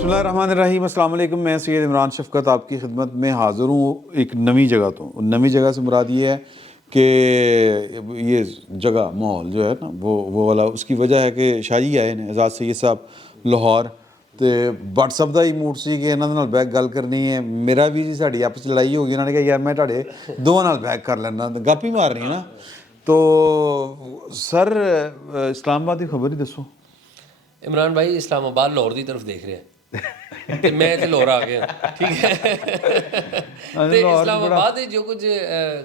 बिस्मिल्लाहिर्रहमानिर्रहीम, अस्सलाम वालेकुम। मैं सैयद इमरान शफकत आपकी खिदमत में हाज़िर हूँ एक नवी जगह तो। नवी जगह से मुराद ये है कि ये जगह माहौल जो है ना वो वाला, उसकी वजह है कि शाही आए ने आज़ाद सैयद साहब लाहौर तो व्हाट्सअप का ही मूड सी कि इन्होंने नाल बैक गल करनी है। मेरा भी जी साड़ी आपस लड़ाई हो गई, उन्होंने कहा यार मैं तुहाडे दोवां नाल बैक कर लेना, गप ही मारनी है ना। तो सर इस्लामाबाद की खबर ही दसो। इमरान भाई इस्लामाबाद लाहौर की तरफ देख रहे हैं ਤੇ ਮੈਂ ਤੇ ਲਾਹੌਰ ਆ ਗਿਆ, ਠੀਕ ਹੈ। ਤੇ ਇਸਲਾਮਾਬਾਦ ਦੇ ਜੋ ਕੁਝ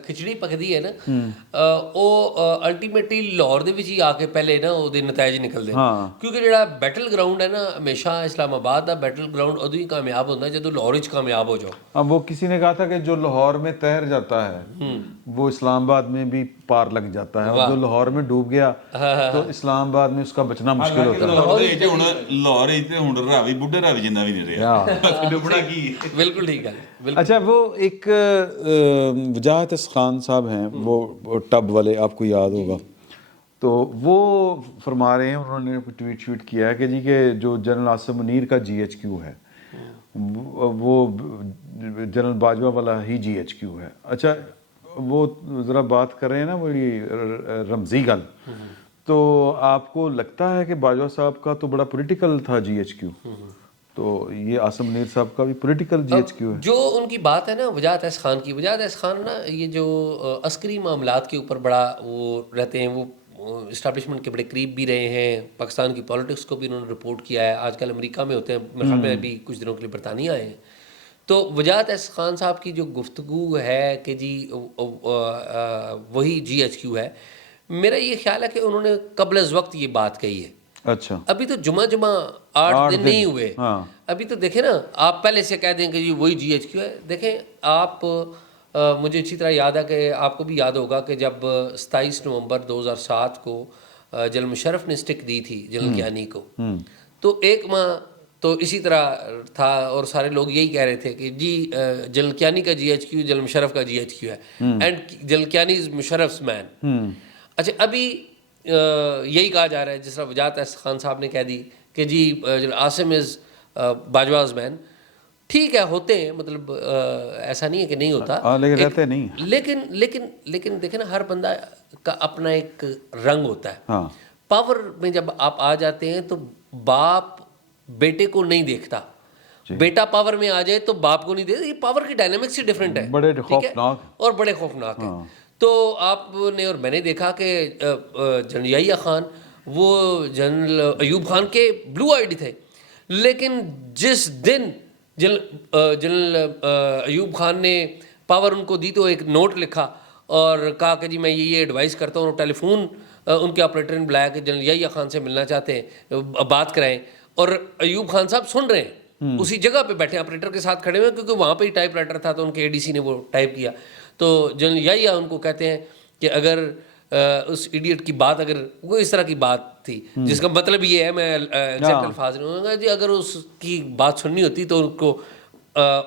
ਖਿਚੜੀ ਪਕਦੀ ਹੈ ਨਾ, ਉਹ ਅਲਟੀਮੇਟਲੀ ਲਾਹੌਰ ਦੇ ਵਿੱਚ ਹੀ ਆ ਕੇ ਪਹਿਲੇ ਨਾ ਉਹਦੇ ਨਤੀਜੇ ਨਿਕਲਦੇ ਨੇ। ਕਿਉਂਕਿ ਜਿਹੜਾ ਬੈਟਲ ਗਰਾਊਂਡ ਹੈ ਨਾ, ਹਮੇਸ਼ਾ ਇਸਲਾਮਾਬਾਦ ਦਾ ਬੈਟਲ ਗਰਾਊਂਡ ਉਦੋਂ ਹੀ ਕਾਮਯਾਬ ਹੁੰਦਾ ਜਦੋਂ ਲਾਹੌਰ ਵਿੱਚ ਕਾਮਯਾਬ ਹੋ ਜਾਓ। अब वो किसी ने कहा था कि जो लाहौर में तैर जाता है वो इस्लामाबाद में भी पार लग जाता है, और जो लाहौर में डूब गया तो इस्लामाबाद में उसका बचना मुश्किल होता है। ਲਾਹੌਰ ਇੱਥੇ ਹੁਣ ਰਾਵੀ ਬੁੱਢੇ ਰਾਵੀ ਜਿੰਨਾ ਵੀ ਨਹੀਂ ਰਿਹਾ ਡੁੱਬਣਾ ਕੀ। बिल्कुल ठीक है। अच्छा, वो एक वजाहत खान साहब हैं, वो टब वाले, आपको याद होगा, तो वो फरमा रहे हैं, उन्होंने ट्वीट श्वीट किया है कि जी के जो जनरल आसिम मुनीर का GHQ है वो जनरल बाजवा वाला ही GHQ है। अच्छा, वो ज़रा बात कर रहे हैं ना वो ये रमज़ी गल, तो आपको लगता है कि बाजवा साहब का तो बड़ा पॉलिटिकल था GHQ, तो ये आसिम मुनीर साहब का भी पॉलिटिकल GHQ है? जो उनकी बात है ना वजाहत एस खान की, वजाहत एस खान ना ये जो अस्करी मामलात के ऊपर बड़ा वो रहते हैं, वो इस्टेब्लिशमेंट के बड़े करीब भी रहे हैं, पाकिस्तान की पॉलिटिक्स को भी उन्होंने रिपोर्ट किया है। आजकल अमेरिका में होते हैं, मेरे ख्याल में अभी कुछ दिनों के लिए बरतानिया आए हैं। तो वजाहत एस खान साहब की जो गुफ्तगू है कि जी वही GHQ है, मेरा ये ख्याल है कि उन्होंने कबल अज़ वक्त ये बात कही है। अच्छा, अभी तो जुमा 8 दिन नहीं हुए। अभी तो देखें ना, आप पहले से कह दें कि जी वही GHQ है। देखें आप, मुझे अच्छी तरह याद है कि आपको भी याद होगा कि जब 27 नवंबर 2007 को जनरल मुशर्रफ ने स्टिक दी थी जनरल कियानी को, तो एक माह तो इसी तरह था और सारे लोग यही कह रहे थे कि जी जनरल कियानी का GHQ जनरल मुशर्रफ का GHQ है, and general Kayani is Musharraf's man. अच्छा, अभी यही कहा जा रहा है जिस तरह वजाहत एस खान साहब ने कह दी कि जी आसिम इज़ बाजवाज मैन। ठीक है, होते हैं, मतलब ऐसा नहीं है कि नहीं होता, लेकिन रहते नहीं। लेकिन देखें ना, हर बंदा का अपना एक रंग होता है। पावर में जब आप आ जाते हैं तो बाप बेटे को नहीं देखता, बेटा पावर में आ जाए तो बाप को नहीं देखता। ये पावर की डायनामिक्स ही डिफरेंट है, बड़े खौफनाक और बड़े खौफनाक है। तो आपने और मैंने देखा कि जनरल याहिया खान वो जनरल अयूब खान के ब्लू आईडी थे, लेकिन जिस दिन जनरल अयूब खान ने पावर उनको दी तो एक नोट लिखा और कहा कि जी मैं ये एडवाइस करता हूँ, टेलीफोन उनके ऑपरेटर ने बुलाया कि जनरल याहिया खान से मिलना चाहते हैं, बात कराएं, और अयूब खान साहब सुन रहे हैं, उसी जगह पे बैठे ऑपरेटर के साथ खड़े हुए, क्योंकि वहाँ पे ही टाइप राइटर था तो उनके ADC ने वो टाइप किया। तो जनरल याहिया उनको कहते हैं कि अगर उस इडियट की बात, अगर वो इस तरह की बात थी जिसका मतलब ये है, मैं एग्जैक्ट अल्फाज नहीं होगा जी, अगर उसकी बात सुननी होती तो उनको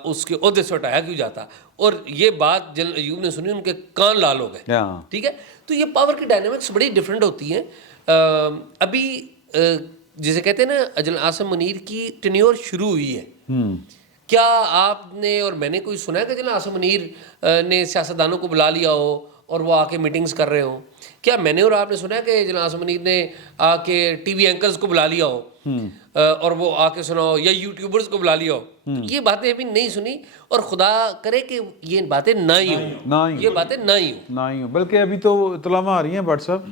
उसके ओहदे से हटाया क्यों जाता। और ये बात जनरल अयूब ने सुनी, उनके कान लाल हो गए। ठीक है, तो ये पावर की डायनामिक्स बड़ी डिफरेंट होती हैं। अभी जिसे कहते हैं ना, जनरल आसिम मुनीर की टेन्योर शुरू हुई है। क्या आपने और मैंने कोई सुना है कि जनरल आसिम मुनीर ने सियासतदानों को बुला लिया हो और वो आके मीटिंग्स कर रहे हो? क्या मैंने और आपने सुना है कि जनरल आसिम मुनीर ने आके TV एंकर्स को बुला लिया हो और वो आके सुनाओ, या यूट्यूबर्स को बुला लिया हो? तो ये बातें अभी नहीं सुनी, और खुदा करे कि ये बातें ना ही हो, ये बातें ना ही हो। बल्कि अभी तो इतलावां आ रही हैं व्हाट्सएप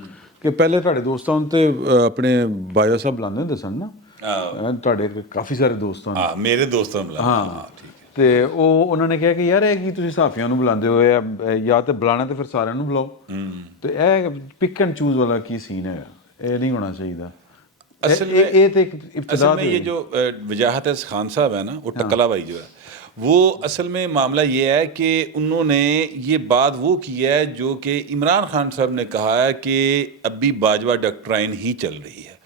कि पहले ਤੁਹਾਡੇ ਦੋਸਤਾਂ ਤੇ ਆਪਣੇ ਬਾਇਓ ਸਾਹਿਬ ਬੁਲਾਉਂਦੇ ਹੁੰਦੇ ਸਨ ਨਾ, ਤੁਹਾਡੇ ਕਾਫੀ ਸਾਰੇ ਦੋਸਤ ਹਨ। ਹਾਂ, ਮੇਰੇ ਦੋਸਤਾਂ ਨੂੰ ਬੁਲਾਉਂਦੇ। ਹਾਂ, ਠੀਕ ਹੈ। ਤੇ ਉਹ ਉਹਨਾਂ ਨੇ ਕਿਹਾ ਕਿ ਯਾਰ ਇਹ ਕੀ ਤੁਸੀਂ ਸਾਫੀਆਂ ਨੂੰ ਬੁਲਾਉਂਦੇ ਹੋ, ਜਾਂ ਤੇ ਬੁਲਾਣਾ ਤੇ ਫਿਰ ਸਾਰਿਆਂ ਨੂੰ ਬੁਲਾਓ। ਤੇ ਇਹ ਪਿਕ ਐਂਡ ਚੂਜ਼ ਵਾਲਾ ਕੀ ਸੀਨ ਹੈ, ਇਹ ਨਹੀਂ ਹੋਣਾ ਚਾਹੀਦਾ। असल में ये जो वजाहत खान साहब है ना, वो टकला भाई जो है, वो असल में मामला ये है कि उन्होंने ये बात वो की है जो कि इमरान खान साहब ने कहा है कि अभी बाजवा डॉक्ट्राइन ही चल रही है।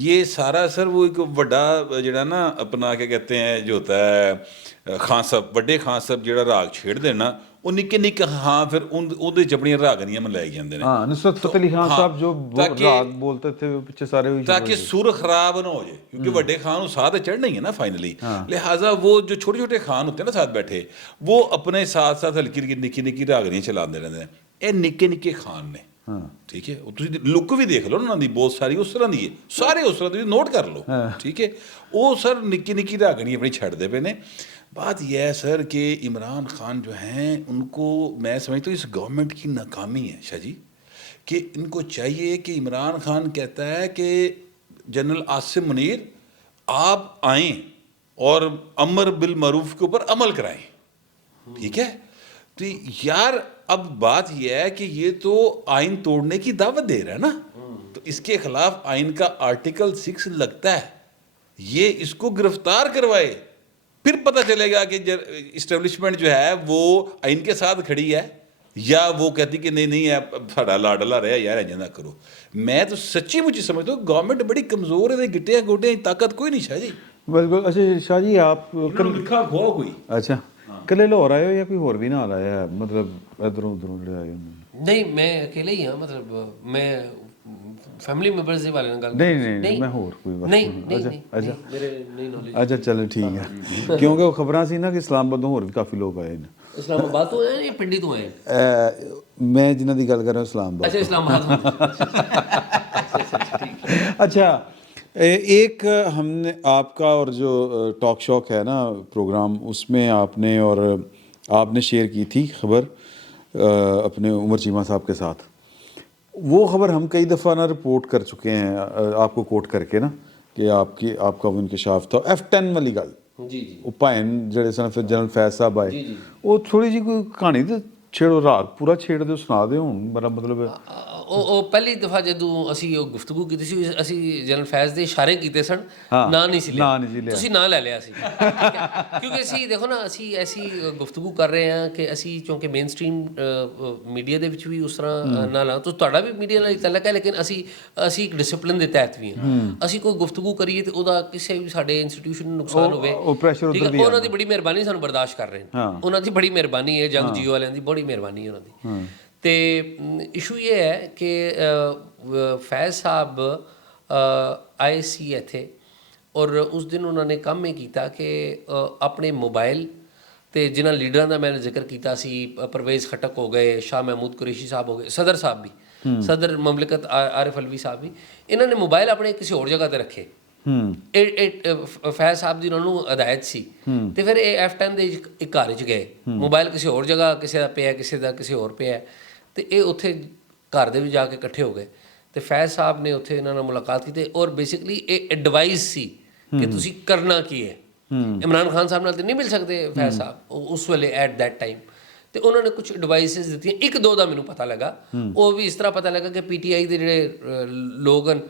ये सारा सर वो एक बड़ा जड़ा ना अपना क्या कहते हैं जो होता है खान साहब, बड़े खान साहब जड़ा राग छेड़ देना, ਉਹ ਨਿੱਕੇ ਨਿੱਕੇ ਹਾਂ ਫਿਰ ਉਹਦੇ ਚ ਆਪਣੀਆਂ ਰਾਗਨੀਆਂ ਮਨਾਈ ਜਾਂਦੇ ਨੇ। हाँ, नुसरत फतेह अली खान साहब जो राग बोलते थे वो पीछे सारे वही ਤਾਂ ਕਿ ਸੁਰ ਖਰਾਬ ਨਾ ਹੋ ਜਾਏ, ਕਿਉਂਕਿ ਵੱਡੇ ਖਾਨ ਨੂੰ ਸਾथ चढ़ना ही है ना फाइनली, लिहाजा वो जो छोटे छोटे खान होते हैं ना साथ बैठे, वो अपने साथ साथ हल्की हल्की निक्की निक्की रागनियां चलाते रहते हैं। ये निक्के निक्के खान ने, ठीक है, ਤੁਸੀਂ ਲੁੱਕ ਵੀ ਦੇਖ ਲਓ ਉਹਨਾਂ ਦੀ ਬਹੁਤ ਸਾਰੀ ਉਸ ਤਰ੍ਹਾਂ ਦੀ ਹੈ, ਸਾਰੇ ਉਸ ਤਰ੍ਹਾਂ ਦੀ, ਨੋਟ ਕਰ ਲਓ, ਠੀਕ है। ਉਹ ਸਰ ਨਿੱਕੀ ਨਿੱਕੀ ਰਾਗਣੀ ਆਪਣੀ ਛੱਡਦੇ ਪਏ ਨੇ। बात यह है सर कि इमरान खान जो हैं उनको मैं समझता हूँ इस गवर्नमेंट की नाकामी है शाह जी, कि इनको चाहिए कि इमरान खान कहता है कि जनरल आसिम मुनीर आप आएँ और अमर बिल मरूफ के ऊपर अमल कराएं, ठीक है। तो यार अब बात यह है कि ये तो आइन तोड़ने की दावत दे रहा है ना, तो इसके खिलाफ आइन का आर्टिकल 6 लगता है, ये इसको गिरफ्तार करवाए, फिर पता चलेगा कि इस्टेब्लिशमेंट जो है वो आइन के साथ खड़ी है या वो कहती कि नहीं नहीं है साड़ा लाडला रहा यार, ऐसा ना करो। मैं तो सच्ची मुझे समझता हूँ गवर्नमेंट बड़ी कमज़ोर है, गिट्टियाँ गोटियाँ ताकत कोई नहीं शाह जी। बिल्कुल। अच्छा शाह जी आप लिखा खोआ कोई, अच्छा कले लाहौर आए हो या कोई होर भी नाल आया है, मतलब इधरों उधरों ਜਿਹੜੇ ਆਏ ਹੁੰਦੇ? नहीं मैं अकेले ही हाँ, मतलब मैं फैमिली मेंबर्स ਦੇ ਬਾਰੇ ਨਾਲ ਗੱਲ ਨਹੀਂ ਮੈਂ ਹੋਰ ਕੋਈ ਬਸ ਨਹੀਂ ਅੱਛਾ ਮੇਰੇ ਨਹੀਂ ਨੌਲੇਜ। ਅੱਛਾ ਚਲੋ ਠੀਕ ਹੈ, ਕਿਉਂਕਿ ਉਹ ਖਬਰਾਂ ਸੀ ਨਾ ਕਿ ਇਸਲਾਮਾਬਾਦੋਂ ਹੋਰ ਵੀ ਕਾਫੀ ਲੋਕ ਆਏ ਨੇ। इस्लामाबाद तो है या पिंडी तो है? मैं जिन्हों की गल कर रहा हूँ इस्लामाबाद। अच्छा इस्लामाबाद। अच्छा एक हमने आपका और जो टॉक शॉक है ना प्रोग्राम, उसमें आपने शेयर की थी खबर अपने उमर चीमा साहब के साथ। वो खबर हम कई दफ़ा ना रिपोर्ट कर चुके हैं आपको कोट करके ना, कि आपका वो इंकशाफ था F10 वाली गल जी जी। ਉਹ ਭਾਇਨ ਜਿਹੜੇ ਸਨ ਫਿਰ ਜਨਰਲ ਫੈਜ਼ ਸਾਹਿਬ ਆਏ, ਉਹ ਥੋੜੀ ਜਿਹੀ ਕੋਈ ਕਹਾਣੀ ਤੇ ਛੇੜੋ, ਰਾਗ ਪੂਰਾ ਛੇੜ ਦਿਓ, ਸੁਣਾ ਦਿਓ ਹੁਣ ਮੇਰਾ ਮਤਲਬ। ਉਹ ਪਹਿਲੀ ਦਫਾ ਜਦੋਂ ਅਸੀਂ ਉਹ ਗੁਫ਼ਤਗੂ ਕੀਤੀ ਸੀ, ਅਸੀਂ ਜਨਰਲ ਫੈਜ਼ ਦੇ ਇਸ਼ਾਰੇ ਕੀਤੇ ਸਨ, ਨਾਂ ਨਹੀਂ ਸੀ ਲਿਆ, ਤੁਸੀਂ ਨਾਂ ਲੈ ਲਿਆ ਸੀ। ਕਿਉਂਕਿ ਅਸੀਂ ਦੇਖੋ ਨਾ, ਅਸੀਂ ਐਸੀ ਗੁਫ਼ਤਗੂ ਕਰ ਰਹੇ ਹਾਂ ਕਿ ਅਸੀਂ ਕਿਉਂਕਿ ਮੇਨ ਸਟ੍ਰੀਮ ਮੀਡੀਆ ਦੇ ਵਿੱਚ ਵੀ ਉਸ ਤਰ੍ਹਾਂ ਨਾ ਲਾ, ਤੁਹਾਡਾ ਵੀ ਮੀਡੀਆ ਨਾਲ ਤਲਕ ਹੈ, ਲੇਕਿਨ ਅਸੀਂ ਇੱਕ ਡਿਸਪਲਿਨ ਦੇ ਤਹਿਤ ਵੀ ਹਾਂ। ਅਸੀਂ ਕੋਈ ਗੁਫ਼ਤਗੂ ਕਰੀਏ ਤੇ ਉਹਦਾ ਕਿਸੇ ਵੀ ਸਾਡੇ ਇੰਸਟੀਟਿਊਸ਼ਨ ਨੂੰ ਨੁਕਸਾਨ ਹੋਵੇ, ਉਹਨਾਂ ਦੀ ਬੜੀ ਮਿਹਰਬਾਨੀ, ਸਾਨੂੰ ਬਰਦਾਸ਼ਤ ਕਰ ਰਹੇ ਨੇ, ਉਹਨਾਂ ਦੀ ਬੜੀ ਮਿਹਰਬਾਨੀ ਹੈ, ਜੰਗ ਜੀਓ ਵਾਲਿਆਂ ਦੀ ਬੜੀ ਮਿਹਰਬਾਨੀ ਉਹਨਾਂ ਦੀ। ਤੇ ਇਸ਼ੂ ਇਹ ਹੈ ਕਿ ਫੈਜ਼ ਸਾਹਿਬ ਆਏ ਸੀ ਇੱਥੇ, ਔਰ ਉਸ ਦਿਨ ਉਹਨਾਂ ਨੇ ਕੰਮ ਇਹ ਕੀਤਾ ਕਿ ਆਪਣੇ ਮੋਬਾਈਲ ਤੇ ਜਿਨ੍ਹਾਂ ਲੀਡਰਾਂ ਦਾ ਮੈਂ ਜ਼ਿਕਰ ਕੀਤਾ ਸੀ, ਪਰਵੇਜ਼ ਖਟਕ ਹੋ ਗਏ, ਸ਼ਾਹ ਮਹਿਮੂਦ ਕੁਰੈਸ਼ੀ ਸਾਹਿਬ ਹੋ ਗਏ, ਸਦਰ ਸਾਹਿਬ ਵੀ, ਸਦਰ ਮਮਲਕਤ ਆਰਿਫ ਅਲਵੀ ਸਾਹਿਬ ਵੀ, ਇਹਨਾਂ ਨੇ ਮੋਬਾਈਲ ਆਪਣੇ ਕਿਸੇ ਹੋਰ ਜਗ੍ਹਾ ਤੇ ਰੱਖੇ। ਫੈਜ਼ ਸਾਹਿਬ ਦੀ ਉਹਨਾਂ ਨੂੰ ਹਦਾਇਤ ਸੀ, ਤੇ ਫਿਰ ਇਹ F10 ਦੇ ਇੱਕ ਘਰ 'ਚ ਗਏ, ਮੋਬਾਈਲ ਕਿਸੇ ਹੋਰ ਜਗ੍ਹਾ, ਕਿਸੇ ਦਾ ਪਿਆ, ਕਿਸੇ ਦਾ ਕਿਸੇ ਹੋਰ ਪਿਆ, ਤੇ ਇਹ ਉੱਥੇ ਘਰ ਦੇ ਵਿੱਚ ਜਾ ਕੇ ਇਕੱਠੇ ਹੋ ਗਏ। ਤੇ ਫੈਜ਼ ਸਾਹਿਬ ਨੇ ਉੱਥੇ ਇਹਨਾਂ ਨਾਲ ਮੁਲਾਕਾਤ ਕੀਤੀ, ਔਰ ਬੇਸਿਕਲੀ ਇਹ ਐਡਵਾਈਸ ਸੀ ਕਿ ਤੁਸੀਂ ਕਰਨਾ ਕੀ ਹੈ। ਇਮਰਾਨ ਖਾਨ ਸਾਹਿਬ ਨਾਲ ਤੇ ਨਹੀਂ ਮਿਲ ਸਕਦੇ ਫੈਜ਼ ਸਾਹਿਬ ਉਸ ਵੇਲੇ ਐਟ ਦੈਟ ਟਾਈਮ, ਤੇ ਉਹਨਾਂ ਨੇ ਕੁਝ ਐਡਵਾਈਸਿਸ ਦਿੱਤੀਆਂ। ਇੱਕ ਦੋ ਦਾ ਮੈਨੂੰ ਪਤਾ ਲੱਗਾ, ਉਹ ਵੀ ਇਸ ਤਰ੍ਹਾਂ ਪਤਾ ਲੱਗਾ ਕਿ PTI ਦੇ ਜਿਹੜੇ ਲੋਕ ਹਨ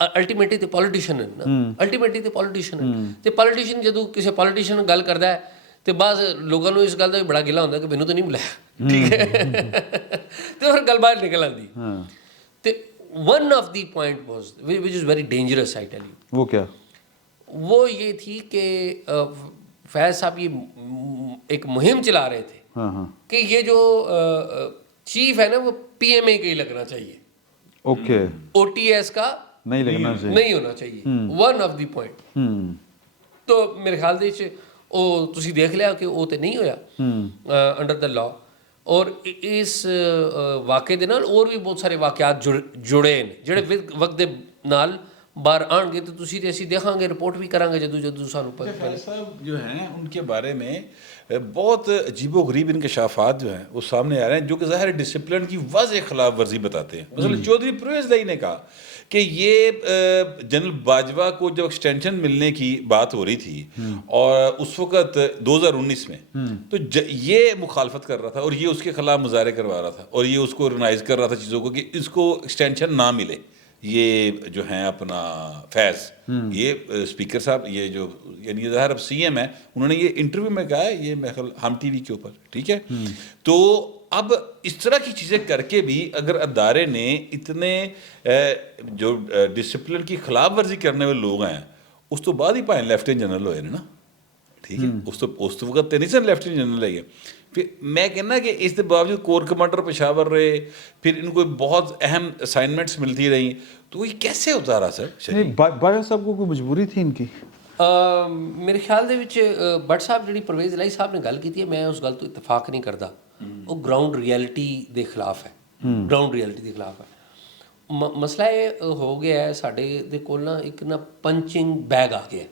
ਅਲਟੀਮੇਟਲੀ ਤੇ ਪੋਲੀਟੀਸ਼ੀਅਨ ਹਨ ਨਾ, ਅਲਟੀਮੇਟਲੀ ਤੇ ਪੋਲੀਟੀਸ਼ੀਅਨ ਹਨ, ਤੇ ਪੋਲੀਟੀਸ਼ੀਅਨ ਜਦੋਂ ਕਿਸੇ ਪੋਲੀਟੀਸ਼ੀਅਨ ਨਾਲ ਗੱਲ ਕਰਦਾ ਹੈ ਤੇ ਬਾਅਦ ਲੋਕਾਂ ਨੂੰ ਇਸ ਗੱਲ ਦਾ ਵੀ ਬੜਾ ਗਿਲਾ ਹੁੰਦਾ ਕਿ ਮੈਨੂੰ ਤਾਂ ਨਹੀਂ ਮਿਲਿਆ, ਠੀਕ ਹੈ, ਤੇ ਫਿਰ ਗੱਲ ਬਾਹਰ ਨਿਕਲ ਆਉਂਦੀ। ਤੇ one of the point was which is very dangerous, I tell you. वो क्या? वो ये थी कि फैज़ साहब ये एक मुहिम चला रहे थे कि ये जो चीफ है ना वो PMA का ही लगना चाहिए, ओके, OTS का नहीं लगना चाहिए, नहीं होना चाहिए, वन ऑफ द पॉइंट। तो मेरे ख्याल ਦੇ ਵਿੱਚ ਉਹ ਤੁਸੀਂ ਦੇਖ ਲਿਆ ਕਿ ਉਹ ਤੇ ਨਹੀਂ ਹੋਇਆ ਅੰਡਰ ਦ ਲਾਅ। ਔਰ ਇਸ ਵਾक़ੇ ਦੇ ਨਾਲ ਹੋਰ ਵੀ ਬਹੁਤ ਸਾਰੇ ਵਾਕਿਆਤ ਜੁੜੇ ਨੇ ਜਿਹੜੇ ਵਕਤ ਦੇ ਨਾਲ ਬਾਹਰ ਆਣਗੇ, ਤੇ ਤੁਸੀਂ ਤੇ ਅਸੀਂ ਦੇਖਾਂਗੇ, ਰਿਪੋर्ट भी करांगे जदों सानू पता चले। साहब जो हैं उनके बारे में बहुत अजीबो गरीब इंकशाफात जो हैं वो सामने आ रहे हैं, जो कि ज़ाहिर डिसिप्लिन की वाज़ेह खिलाफ वर्जी बताते हैं। मसलन चौधरी परवेज़ लाई ने कहा कि ये जनरल बाजवा को जब एक्सटेंशन मिलने की बात हो रही थी और उस वक़्त 2019 में, तो ये मुखालफत कर रहा था और ये उसके ख़िलाफ़ मुजाहरे करवा रहा था और ये उसको ऑर्गेनाइज़ कर रहा था चीज़ों को कि इसको एक्सटेंशन ना मिले। ये जो हैं अपना फैज़, ये स्पीकर साहब, ये जो यानी ज़ाहिर अब CM है, उन्होंने ये इंटरव्यू में कहा है, ये मेरे ख्याल हम TV के ऊपर, ठीक है। तो अब इस तरह की चीज़ें करके भी अगर अदारे ने इतने जो डिसिप्लिन की खिलाफ वर्जी करने वाले लोग हैं, उस तो बाद ही भाएं लेफ्टिनेंट जनरल होए ना, ठीक है, उस तो वक्त नहीं सर लेफ्टिनेंट जनरल है, پھر میں کہنا کہ اس کے باوجود کور کمانڈر پشاور رہے, پھر ان کو بہت اہم اسائنمنٹس ملتی رہیں, تو یہ کیسے اتارا سر؟ نہیں باجوہ صاحب کو کوئی مجبوری تھی ان کی؟ میرے خیال ਦੇ ਵਿੱਚ بٹ صاحب ਜਿਹੜੀ ਪਰਵੇਜ਼ ਇਲਾਹੀ ਸਾਹਿਬ ਨੇ ਗੱਲ ਕੀਤੀ ਹੈ, ਮੈਂ ਉਸ ਗੱਲ ਤੋਂ ਇਤਫਾਕ ਨਹੀਂ ਕਰਦਾ. ਉਹ ਗਰਾਊਂਡ ਰਿਐਲਿਟੀ ਦੇ ਖਿਲਾਫ ਹੈ, ਗਰਾਊਂਡ ਰਿਐਲਿਟੀ ਦੇ ਖਿਲਾਫ ਹੈ. ਮਸਲਾ ਇਹ ਹੋ ਗਿਆ ਹੈ, ਸਾਡੇ ਦੇ ਕੋਲ ਨਾ ਇੱਕ ਨਾ ਪੰਚਿੰਗ ਬੈਗ ਆ ਗਿਆ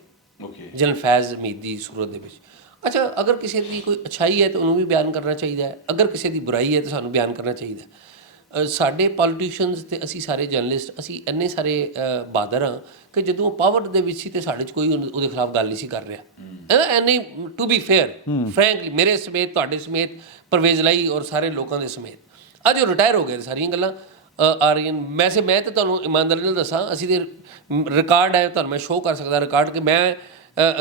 ਜਨਰਲ ਫੈਜ਼ ਹਮੀਦ ਦੀ ਸੂਰਤ ਦੇ ਵਿੱਚ. ਅੱਛਾ, ਅਗਰ ਕਿਸੇ ਦੀ ਕੋਈ ਅੱਛਾਈ ਹੈ ਤਾਂ ਉਹਨੂੰ ਵੀ ਬਿਆਨ ਕਰਨਾ ਚਾਹੀਦਾ ਹੈ, ਅਗਰ ਕਿਸੇ ਦੀ ਬੁਰਾਈ ਹੈ ਤਾਂ ਸਾਨੂੰ ਬਿਆਨ ਕਰਨਾ ਚਾਹੀਦਾ ਹੈ. ਸਾਡੇ ਪੋਲੀਟੀਸ਼ੀਅਨਸ ਅਤੇ ਅਸੀਂ ਸਾਰੇ ਜਰਨਲਿਸਟ ਅਸੀਂ ਇੰਨੇ ਸਾਰੇ ਬਹਾਦਰ ਹਾਂ ਕਿ ਜਦੋਂ ਪਾਵਰ ਦੇ ਵਿੱਚ ਸੀ ਤੇ ਸਾਡੇ 'ਚ ਕੋਈ ਉਹਦੇ ਖਿਲਾਫ ਗੱਲ ਨਹੀਂ ਸੀ ਕਰ ਰਿਹਾ. ਐਨੀ ਟੂ ਬੀ ਫੇਅਰ ਫਰੈਂਕਲੀ, ਮੇਰੇ ਸਮੇਤ, ਤੁਹਾਡੇ ਸਮੇਤ, ਪਰਵੇਜ਼ ਇਲਾਹੀ ਔਰ ਸਾਰੇ ਲੋਕਾਂ ਦੇ ਸਮੇਤ. ਅੱਜ ਉਹ ਰਿਟਾਇਰ ਹੋ ਗਏ, ਸਾਰੀਆਂ ਗੱਲਾਂ ਆ ਰਹੀਆਂ. ਵੈਸੇ ਮੈਂ ਤਾਂ ਤੁਹਾਨੂੰ ਇਮਾਨਦਾਰੀ ਨਾਲ ਦੱਸਾਂ, ਅਸੀਂ ਦੇ ਰਿਕਾਰਡ ਹੈ, ਤੁਹਾਨੂੰ ਮੈਂ ਸ਼ੋਅ ਕਰ ਸਕਦਾ ਰਿਕਾਰਡ, ਕਿ ਮੈਂ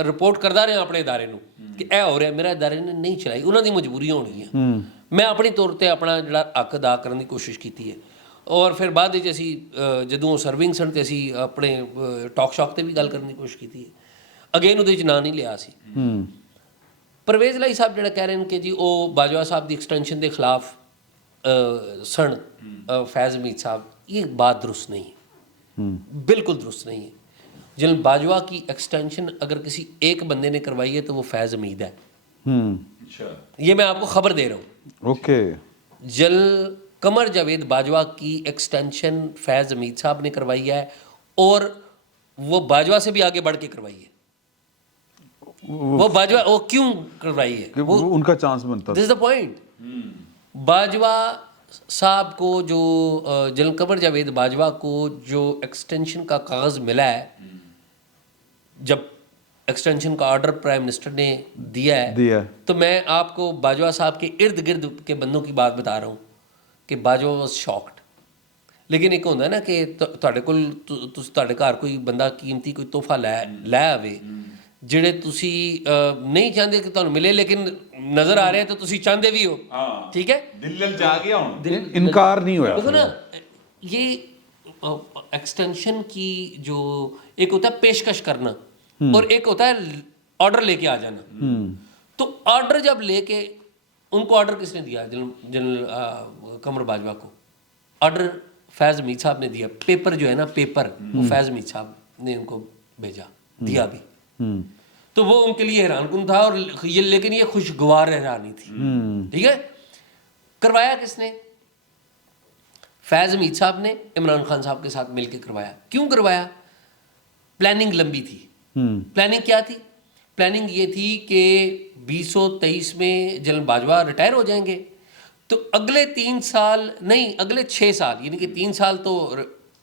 ਰਿਪੋਰਟ ਕਰਦਾ ਰਿਹਾ ਆਪਣੇ ਅਦਾਰੇ ਨੂੰ ਕਿ ਇਹ ਹੋ ਰਿਹਾ. ਮੇਰਾ ਅਦਾਰੇ ਨੇ ਨਹੀਂ ਚਲਾਈ, ਉਹਨਾਂ ਦੀ ਮਜਬੂਰੀਆਂ ਹੋਣਗੀਆਂ. ਮੈਂ ਆਪਣੀ ਤੌਰ 'ਤੇ ਆਪਣਾ ਜਿਹੜਾ ਹੱਕ ਅਦਾ ਕਰਨ ਦੀ ਕੋਸ਼ਿਸ਼ ਕੀਤੀ ਹੈ. ਔਰ ਫਿਰ ਬਾਅਦ ਵਿੱਚ ਅਸੀਂ ਜਦੋਂ ਸਰਵਿੰਗ ਸਨ ਤੇ ਅਸੀਂ ਆਪਣੇ ਟਾਕ ਸ਼ੌਕ 'ਤੇ ਵੀ ਗੱਲ ਕਰਨ ਦੀ ਕੋਸ਼ਿਸ਼ ਕੀਤੀ ਹੈ. ਅਗੇਨ ਉਹਦੇ 'ਚ ਨਾਂ ਨਹੀਂ ਲਿਆ ਸੀ. ਪਰਵੇਜ਼ ਇਲਾਹੀ ਸਾਹਿਬ ਜਿਹੜਾ ਕਹਿ ਰਹੇ ਨੇ ਕਿ ਜੀ ਉਹ ਬਾਜਵਾ ਸਾਹਿਬ ਦੀ ਐਕਸਟੈਂਸ਼ਨ ਦੇ ਖਿਲਾਫ सण फैज़ हमीद साहब, ये बात दुरुस्त नहीं है, बिल्कुल दुरुस्त नहीं है. जनरल बाजवा की एक्सटेंशन अगर किसी एक बंदे ने करवाई है तो वो फैज़ हमीद है. ये मैं आपको खबर दे रहा हूँ. ओके. जनरल कमर जावेद बाजवा की एक्सटेंशन फैज़ हमीद साहब ने करवाई है और वो बाजवा से भी आगे बढ़ के करवाई है. वो बाजवा वो क्यों करवाई है? वो उनका चांस बनता. This is the point. Bajwa साहब को जो जनरल कमर जावेद बाजवा को जो एक्सटेंशन का कागज़ मिला है, जब एक्सटेंशन का ऑर्डर प्राइम मिनिस्टर ने दिया है, तो मैं आपको बाजवा साहब के इर्द गिर्द के बंदों की बात बता रहा हूँ कि बाजवा वॉज शॉक्ड. लेकिन एक होंदा ना कि ਤੁਹਾਡੇ ਕੋਲ ਤੁਹਾਡੇ ਘਰ ਕੋਈ ਬੰਦਾ ਕੀਮਤੀ ਕੋਈ ਤੋਹਫਾ ਲੈ ਆਵੇ ਜਿਹੜੇ ਤੁਸੀਂ ਨਹੀਂ ਚਾਹੁੰਦੇ ਕਿ ਤੁਹਾਨੂੰ ਮਿਲੇ, लेकिन नज़र आ रहे हैं तो ਤੁਸੀਂ ਚਾਹੁੰਦੇ ਵੀ ਹੋ. ठीक है, दिल जा गया हूं, इनकार नहीं हुआ. देखो ना, ये एक्सटेंशन की जो एक होता है पेशकश करना और एक होता है ऑर्डर लेके आ जाना. तो ऑर्डर जब लेके, उनको ऑर्डर किसने दिया? जनरल कमर बाजवा को ऑर्डर फैज़ हमीद साहब ने दिया. पेपर जो है ना, पेपर वो फैज़ हमीद साहब ने उनको भेजा, दिया भी. तो वो उनके लिए हैरान कुन था, और ये लेकिन ये खुशगवार हैरानी थी. ठीक है. करवाया किसने? फैज़ हमीद साहब ने इमरान खान साहब के साथ मिलकर करवाया. क्यों करवाया? प्लानिंग लंबी थी. प्लानिंग क्या थी? प्लानिंग ये थी कि 2023 में जनरल बाजवा रिटायर हो जाएंगे, तो अगले 3 साल नहीं, अगले 6 साल, यानी कि 3 साल तो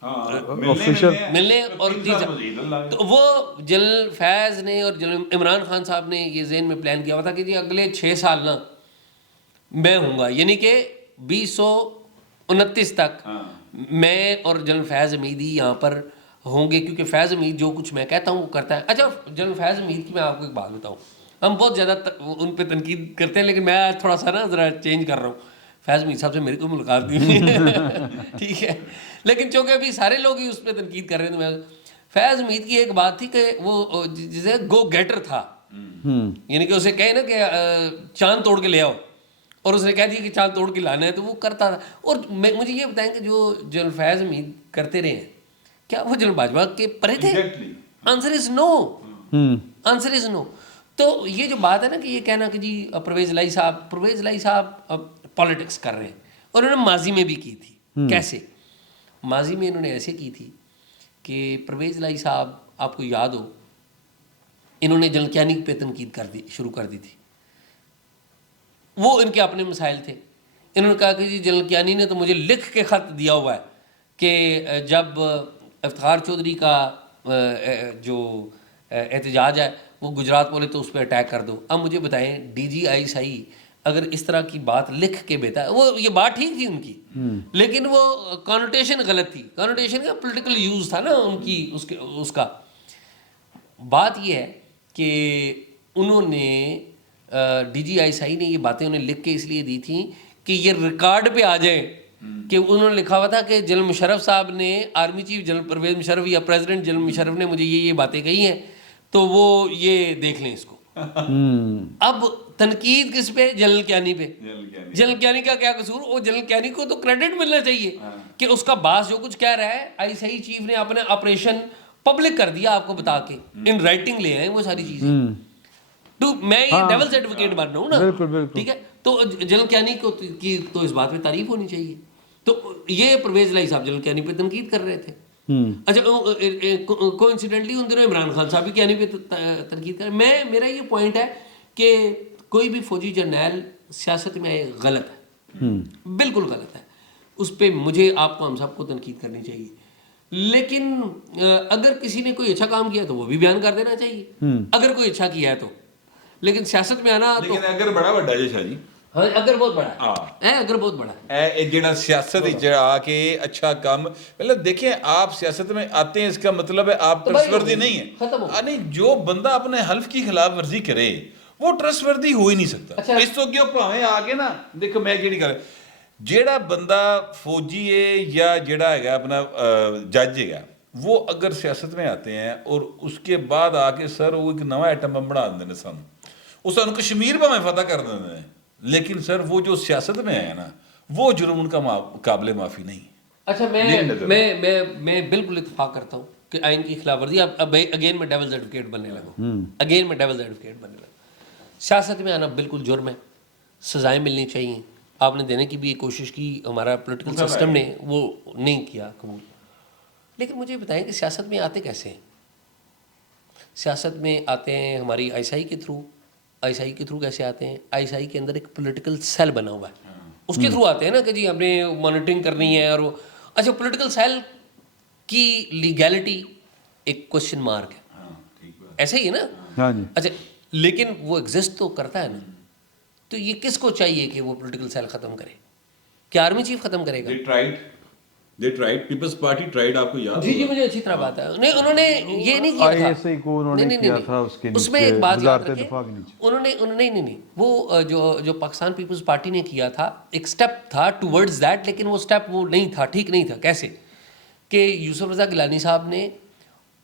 ऑफिशियल मिलने और 3 साल, तो वो जनरल फैज़ ने और जनरल इमरान खान साहब ने ये ज़हन में प्लान किया हुआ था कि जी अगले 6 साल ना मैं हूँगा, यानी कि 2029 तक मैं और जनरल फैज़ हमीद ही यहाँ पर होंगे, क्योंकि फैज़ हमीद जो कुछ मैं कहता हूँ वो करता है. अच्छा, जनरल फैज़ हमीद की मैं आपको एक बात बताऊँ, हम बहुत ज़्यादा उन पर तनकीद करते हैं, लेकिन मैं आज थोड़ा सा ना ज़रा चेंज कर रहा हूँ. फैज़ हमीद साहब से मेरी कोई मुलाकात नहीं ठीक है, लेकिन चूँकि अभी सारे लोग ही उस पर तनकीद कर रहे हैं, तो मैं, फैज़ हमीद की एक बात थी कि वो जिसे गो गेटर था, यानी कि उसे कहे ना कि चांद तोड़ के ले आओ, और उसने कह दिया कि चांद तोड़ के लाना है, तो वो करता था. और मुझे ये बताएं कि जो जनरल फैज़ हमीद करते रहे हैं, क्या वो जनरल बाजवा के परे थे? Answer is no. Answer is no. तो ये जो बात है ना कि ये कहना कि जी परवेज़ इलाही साहब पॉलिटिक्स कर रहे हैं, और उन्होंने माजी में भी की थी. कैसे? माजी में इन्होंने ऐसे की थी कि परवेज़ इलाही साहब, आपको याद हो, इन्होंने जनरल कियानी पे तनकीद शुरू कर दी थी. वो इनके अपने मसाइल थे. इन्होंने कहा कि जी जनरल कियानी ने तो मुझे लिख के ख़त दिया हुआ है कि जब इफ्तिखार चौधरी का जो एहतजाज है वो गुजरात बोले तो उस पर अटैक कर दो. अब मुझे बताएं, DGI अगर इस तरह की बात लिख के भेजा, वो ये बात ठीक थी उनकी, लेकिन वो कॉनोटेशन गलत थी. कॉनोटेशन का पॉलिटिकल यूज़ था ना उनकी, उसका. बात ये है कि उन्होंने DGI ने ये बातें उन्हें लिख के इसलिए दी थी कि ये रिकॉर्ड पे आ जाए कि उन्होंने लिखा हुआ था कि जनरल मुशर्रफ साहब ने, army chief general Parvez Musharraf या प्रेसिडेंट जनरल मुशर्रफ ने मुझे ये बातें कही हैं, तो वो ये देख लें इसको. اب تنقید کس پہ؟ جنرل کیانی پہ. جنرل کیانی کا کیا قصور؟ وہ جنرل کیانی کو تو کریڈٹ ملنا چاہیے کہ اس کا باس جو کچھ کہہ رہا ہے آئی سی چیف نے اپنے آپریشن پبلک کر دیا آپ کو بتا کے, ان رائٹنگ لے آئے وہ ساری چیزیں. تو میں یہ ڈیولز ایڈوکیٹ بن رہا ہوں نا, ٹھیک ہے, تو جنرل کیانی کو کی تو اس بات پہ تعریف ہونی چاہیے. تو یہ پرویز الہی صاحب جنرل کیانی پہ تنقید کر رہے تھے. اچھا کو انسیڈنٹلی ان دنوں عمران خان صاحب بھی کیانی پہ تنقید کر رہے. میرا یہ پوائنٹ ہے کہ کوئی بھی فوجی جرنیل سیاست میں غلط ہے, بالکل غلط ہے, اس پہ مجھے آپ کو ہم سب کو تنقید کرنی چاہیے. لیکن اگر کسی نے کوئی اچھا کام کیا تو وہ بھی بیان کر دینا چاہیے, اگر کوئی اچھا کیا ہے تو. لیکن سیاست میں آنا تو اگر بڑا بڑا جی شاہ جی, ہاں اگر بہت بڑا ہے, اگر بہت بڑا ہے جڑا سیاست آ کے اچھا کام, پہلے دیکھیں آپ سیاست میں آتے ہیں اس کا مطلب ہے آپ ٹرسٹ وردی نہیں ہے. نہیں, جو بندہ اپنے حلف کی خلاف ورزی کرے وہ ٹرسٹ وردی ہو ہی نہیں سکتا. اس تو کیوں پاویں آگے نا, دیکھو میں کیڑی کر جیڑا بندہ فوجی ہے یا جیڑا ہے اپنا جج ہے وہ اگر سیاست میں آتے ہیں اور اس کے بعد آ کے سر وہ ایک نواں ایٹم بم بنا دیتے ہیں سن, اس سن کشمیر پہ فتح کر دیتے ہیں, لیکن سر وہ جو سیاست میں آیا نا وہ جرم ان کا قابل معافی نہیں. اچھا میں بالکل اتفاق کرتا ہوں کہ آئین کی خلاف ورزی, اب اگین میں ڈیولز ایڈوکیٹ بننے لگا, سیاست میں آنا بالکل جرم ہے, سزائیں ملنی چاہیے, آپ نے دینے کی بھی کوشش کی, ہمارا پولیٹیکل سسٹم نے وہ نہیں کیا قبول. لیکن مجھے بتائیں کہ سیاست میں آتے کیسے ہیں؟ سیاست میں آتے ہیں ہماری آئی ایس آئی کے تھرو. آئی ایس آئی کے تھرو کیسے آتے ہیں؟ آئی ایس آئی کے اندر ایک پولیٹیکل سیل بنا ہوا ہے, اس کے تھرو آتے ہیں نا کہ جی ہم نے مانیٹرنگ کرنی ہے. اور وہ اچھا پولیٹیکل سیل کی لیگیلٹی ایک کوشچن مارک ہے, ایسا ہی ہے نا. اچھا لیکن وہ ایگزسٹ تو کرتا ہے نا, تو یہ کس کو چاہیے کہ وہ پولیٹیکل سیل ختم کرے؟ کیا آرمی چیف ختم کرے گا؟ پیپلز پارٹی ٹرائیڈ, آپ کو یاد جی جی مجھے اچھی طرح بات ہے. نہیں انہوں نے یہ نہیں کیا تھا, ISI کو انہوں نے کیا تھا اس کے اس میں ایک بات یاد وزارت رکھیں, دفاع کے نیچے انہوں نے نہیں وہ جو پاکستان پیپلز پارٹی نے کیا تھا ایک سٹیپ تھا ٹورڈز دیٹ, لیکن وہ سٹیپ وہ نہیں تھا, ٹھیک نہیں تھا. کیسے کہ یوسف رضا گیلانی صاحب نے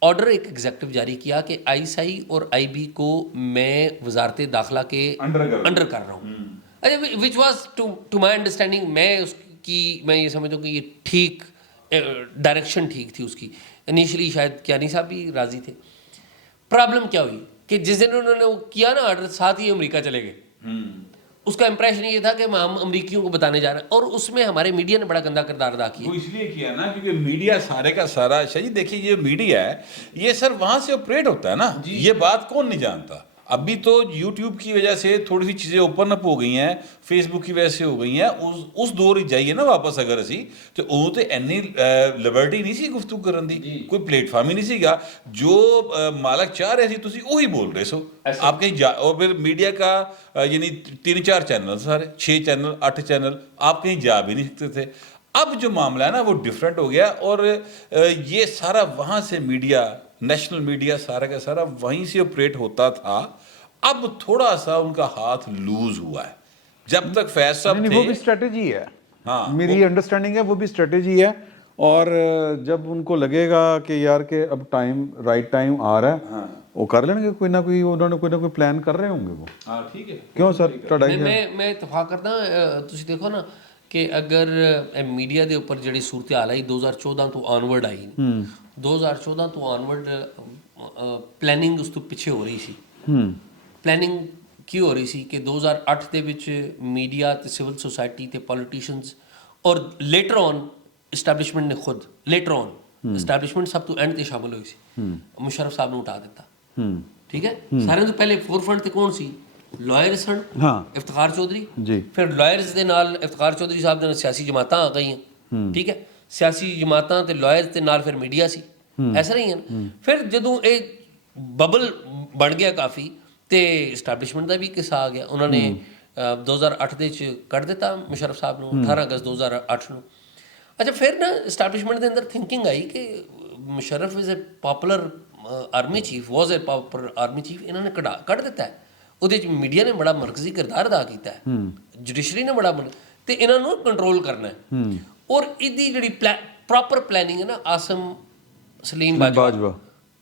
آرڈر ایک ایگزیکٹو جاری کیا کہ آئی ایس آئی اور آئی بی کو میں وزارت داخلہ کے انڈر کر رہا ہوں. اچھا which was to my understanding, میں یہ سمجھتا ہوں کہ یہ ٹھیک ڈائریکشن ٹھیک تھی اس کی. انیشلی شاید کیانی صاحب بھی راضی تھے. پرابلم کیا ہوئی کہ جس دن انہوں نے وہ کیا نا آرڈر, ساتھ ہی امریکہ چلے گئے. اس کا امپریشن یہ تھا کہ ہم امریکیوں کو بتانے جا رہے ہیں, اور اس میں ہمارے میڈیا نے بڑا گندا کردار ادا کیا. وہ اس لیے کیا نا کیونکہ میڈیا سارے کا سارا شاہ جی دیکھیے یہ میڈیا ہے یہ سر وہاں سے آپریٹ ہوتا ہے نا, یہ بات کون نہیں جانتا. ابھی تو یوٹیوب کی وجہ سے تھوڑی سی چیزیں اوپن اپ ہو گئی ہیں, فیس بک کی وجہ سے ہو گئی ہیں. اس دور ہی جائیے نا واپس اگر اسی تو وہ تو اینی لبرٹی نہیں سی گفتگو کرن دی, کوئی پلیٹ فارم ہی نہیں سی گا. جو مالک چاہ رہے سی تسی وہی بول رہے سو آپ کہیں. اور پھر میڈیا کا یعنی 3-4 چینل, سارے 6 چینل 8 چینل, آپ کہیں جا بھی نہیں سکتے تھے. اب جو معاملہ ہے نا وہ ڈفرینٹ ہو گیا, اور یہ سارا وہاں سے میڈیا, نیشنل میڈیا سارا کا سارا وہیں سے آپریٹ ہوتا تھا. اب تھوڑا سا ان کا ہاتھ لوز ہوا ہے. جب تک فیض صاحب تھے وہ بھی اسٹریٹجی ہے, میری انڈرسٹینڈنگ ہے وہ بھی اسٹریٹجی ہے. اور جب ان کو لگے گا کہ یار کہ اب ٹائم رائٹ ٹائم آ رہا ہے, وہ کر لیں گے کوئی نہ کوئی, انہوں نے کوئی نہ کوئی پلان کر رہے ہوں گے وہ. ہاں ٹھیک ہے, کیوں سر میں اتفاق کرتا ہوں. تسی دیکھو نا کہ اگر میڈیا دے اوپر جڑی صورتحال آئی 2014 تو آنورڈ آئی, 2014 تو آنورڈ پلاننگ اس تو پیچھے ہو رہی سی. پلاننگ کی ہو رہی سی کہ 2008 دے وچ میڈیا تے سول سوسائٹی تے پولیٹیشنز اور لیٹر آن اسٹیبلشمنٹ نے خود لیٹر آن اسٹیبلشمنٹ سب تو اینڈ تے شامل ہوئی سی, مشرف صاحب نے اٹھا دیتا. ٹھیک ہے, سارے تو پہلے فور فرنٹ تے کون سی؟ لائر سن افتخار چودھری, پھر لائرز دے نال افتخار چودھری صاحب دے سیاسی جماعتاں آ گئی ہیں. ٹھیک ہے, سیاسی جماعتاں تے لائرز دے نال پھر میڈیا سی, ایسا نہیں ہے نا. پھر جدوں اے ببل بن گیا کافی تے اسٹیبلشمنٹ دا بھی قصہ آ گیا. انہوں نے 2008 دے چ کر دیتا مشرف صاحب نو 18 اگست 2008 نو. اچھا پھر نا اسٹیبلشمنٹ دے اندر تھنکنگ آئی کہ Musharraf is a popular army chief, was a popular army chief, انہوں نے کٹ دیتا ہے. وہ میڈیا نے بڑا مرکزی کردار ادا کیتا ہے, جوڈیشری نے بڑا تے انہوں نے کنٹرول کرنا ہے. اور ایدی جڑی پراپر پلاننگ ہے نا عاصم سلیم باجوہ,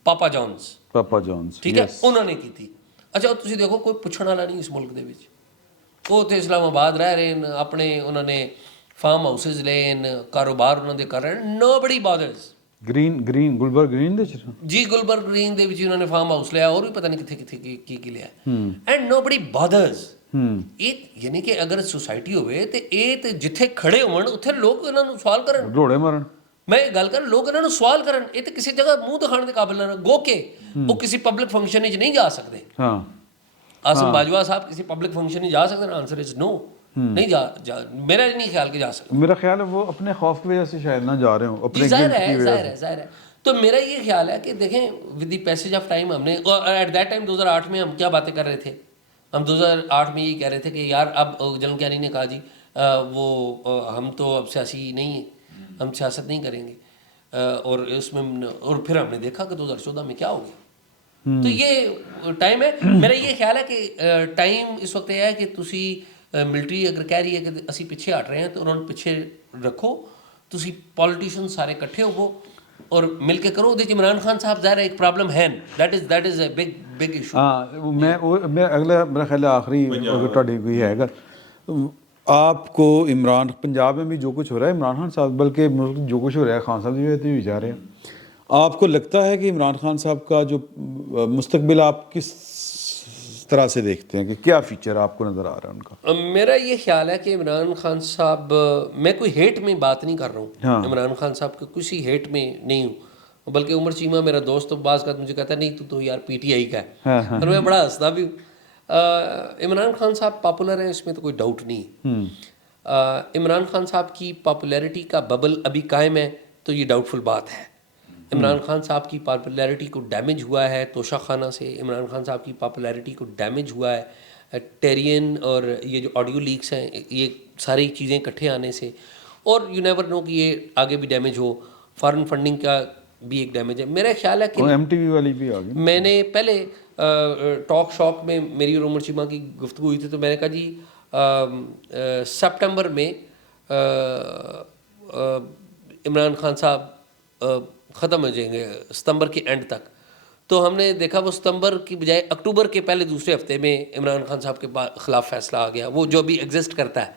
پاپا جونز, ٹھیک ہے, انہوں نے کی تھی. ਅੱਛਾ ਤੁਸੀਂ ਦੇਖੋ ਕੋਈ ਪੁੱਛਣ ਵਾਲਾ ਨਹੀਂ ਇਸ ਮੁਲਕ ਦੇ ਵਿੱਚ, ਉਹ ਤੇ ਇਸਲਾਮਾਬਾਦ ਰਹਿ ਰਹੇ ਨੇ, ਆਪਣੇ ਉਹਨਾਂ ਨੇ ਫਾਰਮ ਹਾਊਸਿਸ ਲਏ ਨੇ, ਕਾਰੋਬਾਰ ਉਹਨਾਂ ਦੇ ਕਰ ਰਹੇ ਨੇ, ਨੋਬਡੀ ਬਾਦਰਸ। ਗ੍ਰੀਨ ਗੁਲਬਰਗ ਗ੍ਰੀਨ ਦੇ ਚ ਜੀ ਗੁਲਬਰਗ ਗ੍ਰੀਨ ਦੇ ਵਿੱਚ ਉਹਨਾਂ ਨੇ ਫਾਰਮ ਹਾਊਸ ਲਿਆ, ਹੋਰ ਵੀ ਪਤਾ ਨਹੀਂ ਕਿੱਥੇ ਕਿੱਥੇ ਕੀ ਲਿਆ, ਐਂਡ ਨੋਬਡੀ ਬਾਦਰਸ। ਇਹ ਯਾਨੀ ਕਿ ਅਗਰ ਸੁਸਾਇਟੀ ਹੋਵੇ ਤੇ ਇਹ ਤੇ ਜਿੱਥੇ ਖੜੇ ਹੋਣ ਉੱਥੇ ਲੋਕ ਇਹਨਾਂ ਨੂੰ ਸਵਾਲ ਕਰਨ, ਰੋੜੇ ਮਾਰਨ। ਮੈਂ ਇਹ ਗੱਲ ਕਰ, ਲੋਕ ਇਹਨਾਂ ਨੂੰ ਸਵਾਲ ਕਰਨ, ਇਹ ਤੇ ਕਿਸੇ ਜਗ੍ਹਾ ਮੂੰਹ ਦਿਖਾਉਣ ਦੇ ਕਾਬਿਲ ਨਾ ਗੋ ਕੇ ਉਹ ਕਿਸੇ ਪਬਲਿਕ ਫੰਕਸ਼ਨ ਵਿੱਚ ਨਹੀਂ ਜਾ ਸਕਦੇ। ਹਾਂ ਆਸਮ ਬਾਜਵਾ ਸਾਹਿਬ ਕਿਸੇ ਪਬਲਿਕ फंक्शन में जा सकते हैं? आंसर इज नो, नहीं जा मेरा नहीं ख्याल कि जा सकते। मेरा ख्याल है वो अपने खौफ की वजह से शायद ना जा रहे हो, अपने जाहिर है। तो मेरा ये ख्याल है कि देखें with the passage of time हमने, और एट दैट टाइम 2008 में हम क्या बातें कर रहे थे, हम 2008 में यही कह रहे थे कि यार अब जनरल क्यानी ने कहा जी वो हम तो अब सियासी नहीं है, हम सियासत नहीं करेंगे, और उसमें और फिर हमने देखा कि 2014 में क्या हो गया। तो ये टाइम है, मेरा ये ख्याल है कि टाइम इस वक्त यह है कि तुसी मिलिट्री अगर कह रही है कि असी पिछे हट रहे हैं तो उन्होंने पिछे रखो, तुसी पॉलिटिशियन सारे इकट्ठे हो और मिल के करो। देखिए इमरान खान साहब ज़ाहिर एक प्रॉब्लम है, that is a big issue. हाँ मैं अगला मेरा ख्याल है आखिरी अगर ਤੁਹਾਡੀ कोई है अगर आपको इमरान पंजाब में भी जो कुछ हो रहा है इमरान खान साहब, बल्कि जो कुछ हो रहा है खान साहब भी भी जा रहे हैं, आपको लगता है कि इमरान खान साहब का जो मुस्तकबिल आप किस तरह से देखते हैं, कि क्या फीचर आपको नज़र आ रहा है उनका? मेरा ये ख्याल है कि इमरान खान साहब, मैं कोई हेट में बात नहीं कर रहा हूँ, हाँ। इमरान खान साहब के किसी हेट में नहीं हूँ, बल्कि उमर चीमा मेरा दोस्त बाज़ का मुझे कहता है नहीं तू तो यार पीटीआई का है, हाँ। और मैं बड़ा हंसता भी हूँ। इमरान खान साहब पॉपुलर हैं, इसमें तो कोई डाउट नहीं है। इमरान खान साहब की पॉपुलैरिटी का बबल अभी कायम है तो ये डाउटफुल बात है। इमरान खान साहब की पॉपुलैरिटी को डैमेज हुआ है तोशा खाना से, इमरान खान साहब की पॉपुलैरिटी को डैमेज हुआ है टेरियन और ये जो ऑडियो लीक्स हैं, ये सारी चीज़ें इकट्ठे आने से, और यू नेवर नो कि ये आगे भी डैमेज हो, फॉरेन फंडिंग का भी एक डैमेज है। मेरा ख्याल है कि MTV वाली भी आ गई। मैंने पहले टॉक शॉक में मेरी और उमर चीमा की गुफ्तगू हुई थी तो मैंने कहा जी सितंबर में इमरान खान साहब ख़त्म हो जाएंगे सितंबर के एंड तक। तो हमने देखा वो सितंबर की बजाय अक्टूबर के पहले दूसरे हफ्ते में इमरान खान साहब के ख़िलाफ़ फैसला आ गया, वो जो अभी एग्जिस्ट करता है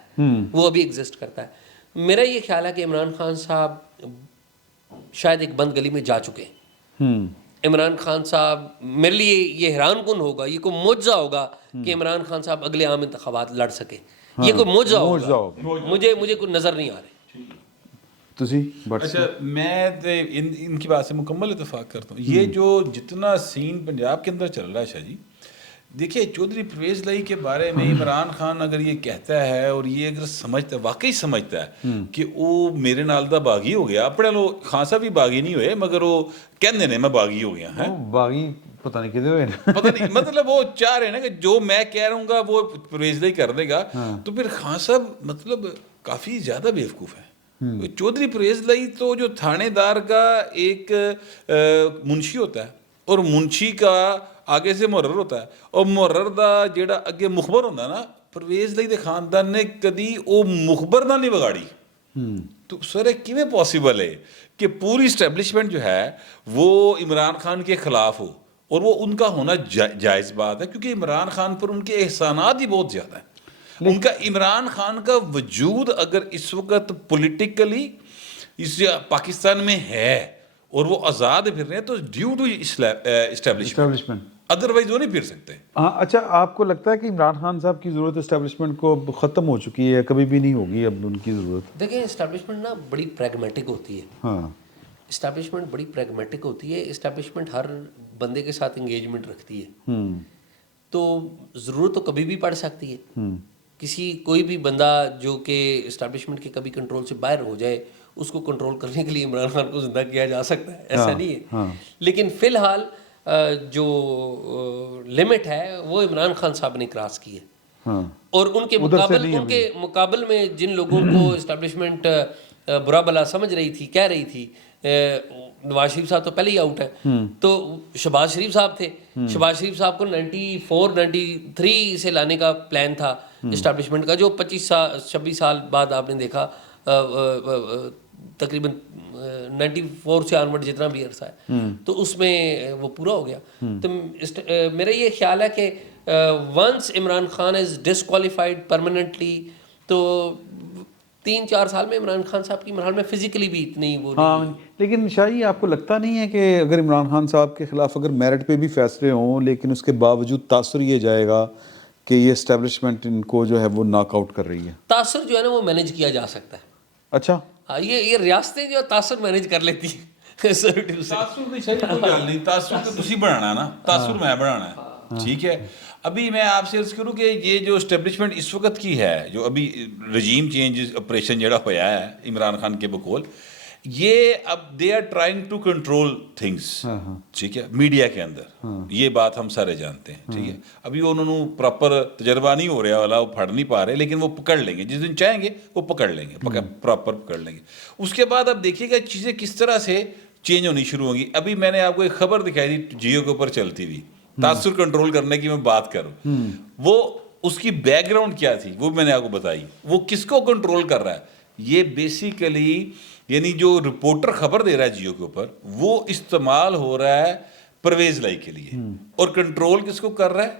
वो अभी एग्जिस्ट करता है। मेरा ये ख्याल है कि इमरान खान साहब शायद एक बंद गली में जा चुके हैं। इमरान खान साहब, मेरे लिए ये हैरान कुन होगा, ये कोई मुआवजा होगा कि इमरान खान साहब अगले आम इंतखाबात लड़ सके, ये कोई मुआवजा होगा, मुझे कोई नज़र नहीं आ रहा। अच्छा मैं इनकी बात से मुकम्मल इत्तेफाक करता हूँ। ये जो जितना सीन पंजाब के अंदर चल रहा है शाह जी, देखिए चौधरी परवेज़ लाई के बारे में इमरान खान अगर ये कहता है और ये अगर समझता है, वाकई समझता है कि वो मेरे नाल दा बागी हो गया, अपने लो खान साहब भी बागी नहीं हुए मगर वो कहते ने मैं बागी हो गया है, बागी पता नहीं किधर हुए पता नहीं, मतलब वो चाह रहे हैं ना कि जो मैं कह रहा हूँ वो परवेज़ लाई कर देगा। तो फिर खान साहब मतलब काफ़ी ज़्यादा बेवकूफ़ है। चौधरी परवेज़ लाई तो जो थानेदार का एक मुंशी होता है और मुंशी का आगे से मुहर्रर होता है, और मुहर्रर दा जेड़ा अगे मुखबर होंदा ना, परवेज़ लाई दे खानदान ने कदी वो मुखबर ना नहीं बिगाड़ी। तो सर किवें पॉसिबल है कि पूरी इस्टेब्लिशमेंट जो है वो इमरान खान के खिलाफ हो, और वो उनका होना जायज़ बात है क्योंकि इमरान खान पर उनके एहसानात ही बहुत ज़्यादा हैं। उनका इमरान खान का वजूद अगर इस वक्त पॉलिटिकली इस पाकिस्तान में है और वो आज़ाद फिर रहे हैं तो ड्यू टू इस्टेब्लिशमेंट, अदरवाइज वो नहीं फिर सकते। हाँ अच्छा, आपको लगता है कि इमरान खान साहब की ज़रूरत इस्टेब्लिशमेंट को ख़त्म हो चुकी है, कभी भी नहीं होगी अब उनकी ज़रूरत? देखिए इस्टेब्लिशमेंट ना बड़ी प्रैग्मेटिक होती है। हाँ, इस्टेब्लिशमेंट बड़ी प्रैग्मेटिक होती है। इस्टेब्लिशमेंट हर बंदे के साथ इंगेजमेंट रखती है, तो ज़रूरत तो कभी भी पड़ सकती है। किसी कोई भी बंदा जो कि इस्टेब्लिशमेंट के कभी कंट्रोल से बाहर हो जाए, उसको कंट्रोल करने के लिए इमरान खान को जिंदा किया जा सकता है, ऐसा नहीं है। लेकिन फ़िलहाल जो लिमिट है वो इमरान खान साहब ने क्रॉस की है, और उनके मुकाबले में जिन लोगों को इस्टेब्लिशमेंट बुरा भला समझ रही थी, कह रही थी, नवाज शरीफ साहब तो पहले ही आउट है, तो शहबाज शरीफ साहब थे। शहबाज शरीफ साहब को 94-93 से लाने का प्लान था इस्टेब्लिशमेंट का, जो 26 साल 26 साल बाद आपने देखा تقریباً 94 سے آنورڈ جتنا بھی عرصہ ہے تو اس میں وہ پورا ہو گیا. تو میرا یہ خیال ہے کہ ونس عمران خان از ڈسکوالیفائڈ پرماننٹلی تو 3-4 سال میں عمران خان صاحب کی مرحل میں فزیکلی بھی اتنی وہ ہاں. لیکن شاہی آپ کو لگتا نہیں ہے کہ اگر عمران خان صاحب کے خلاف اگر میرٹ پہ بھی فیصلے ہوں لیکن اس کے باوجود تاثر یہ جائے گا کہ یہ اسٹیبلشمنٹ ان کو جو ہے وہ ناک آؤٹ کر رہی ہے؟ تاثر جو ہے نا وہ مینیج کیا جا سکتا ہے. اچھا یہ ریاستیں جو تاثر مینیج کر لیتی ہیں. تاثر نہیں صحیح کوئی گل نہیں, تاثر تو تسی بنانا نا, تاثر میں بنانا ہے. ٹھیک ہے, ابھی میں آپ سے عرض کروں کہ یہ جو اسٹیبلشمنٹ اس وقت کی ہے, جو ابھی رجیم چینج آپریشن جڑا ہوا ہے عمران خان کے بقول, یہ اب they are trying to control things. ٹھیک ہے, میڈیا کے اندر یہ بات ہم سارے جانتے ہیں. ٹھیک ہے, ابھی انہوں نے پراپر تجربہ نہیں ہو رہا والا, وہ پھڑ نہیں پا رہے, لیکن وہ پکڑ لیں گے جس دن چاہیں گے وہ پکڑ لیں گے, پراپر پکڑ لیں گے. اس کے بعد اب دیکھیے گا چیزیں کس طرح سے چینج ہونی شروع ہوں گی. ابھی میں نے آپ کو ایک خبر دکھائی تھی جیو کے اوپر چلتی ہوئی, تاثر کنٹرول کرنے کی میں بات کروں, وہ اس کی بیک گراؤنڈ کیا تھی وہ میں نے آپ کو بتائی. وہ کس کو کنٹرول کر رہا ہے, یہ بیسیکلی یعنی جو رپورٹر خبر دے رہا ہے جیو کے اوپر, وہ استعمال ہو رہا ہے پرویز لائی کے لیے, اور کنٹرول کس کو کر رہا ہے,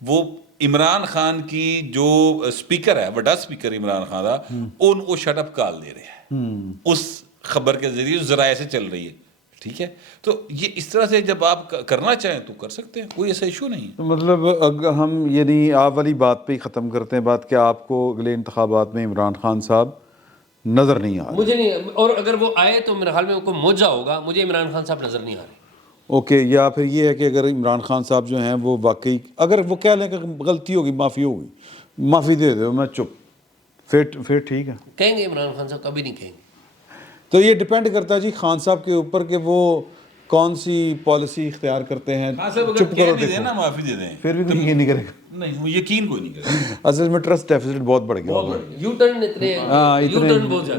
وہ عمران خان کی جو اسپیکر ہے, بڑا اسپیکر عمران خان کا, ان کو شٹ اپ کال دے رہے ہیں اس خبر کے ذریعے ذرائع سے چل رہی ہے. ٹھیک ہے, تو یہ اس طرح سے جب آپ کرنا چاہیں تو کر سکتے ہیں, کوئی ایسا ایشو نہیں. تو مطلب اگر ہم یعنی آپ والی بات پہ ہی ختم کرتے ہیں بات کہ آپ کو اگلے انتخابات میں عمران خان صاحب نظر نہیں آ رہے؟ مجھے نہیں, اور اگر وہ آئے تو میرے خیال میں کوئی موجہ ہوگا, مجھے عمران خان صاحب نظر نہیں آ رہے. اوکے, یا پھر یہ ہے کہ اگر عمران خان صاحب جو ہیں وہ واقعی اگر وہ کہہ لیں کہ غلطی ہوگی, معافی ہوگی, معافی دے دو, میں چپ, پھر ٹھیک ہے. کہیں گے عمران خان صاحب کبھی نہیں کہیں گے. تو یہ ڈپینڈ کرتا ہے جی خان صاحب کے اوپر کہ وہ کون سی پالیسی اختیار کرتے ہیں. چپ کرو, دے دینا, معافی دے دیں, پھر بھی کوئی یہ نہیں کرے گا. نہیں, وہ یقین کوئی نہیں کرے گا. اصل میں ٹرسٹ ڈیفیسٹ بہت بڑھ گیا ہوگا. یو ٹرن اتنے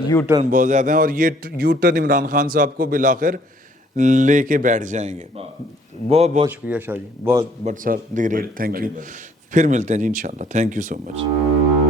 یو ٹرن بہت زیادہ ہیں, اور یہ یو ٹرن عمران خان صاحب کو بالآخر لے کے بیٹھ جائیں گے. بہت بہت شکریہ شاہ جی, بہت but sir the great, thank you. پھر ملتے ہیں جی انشاءاللہ. Thank you so much.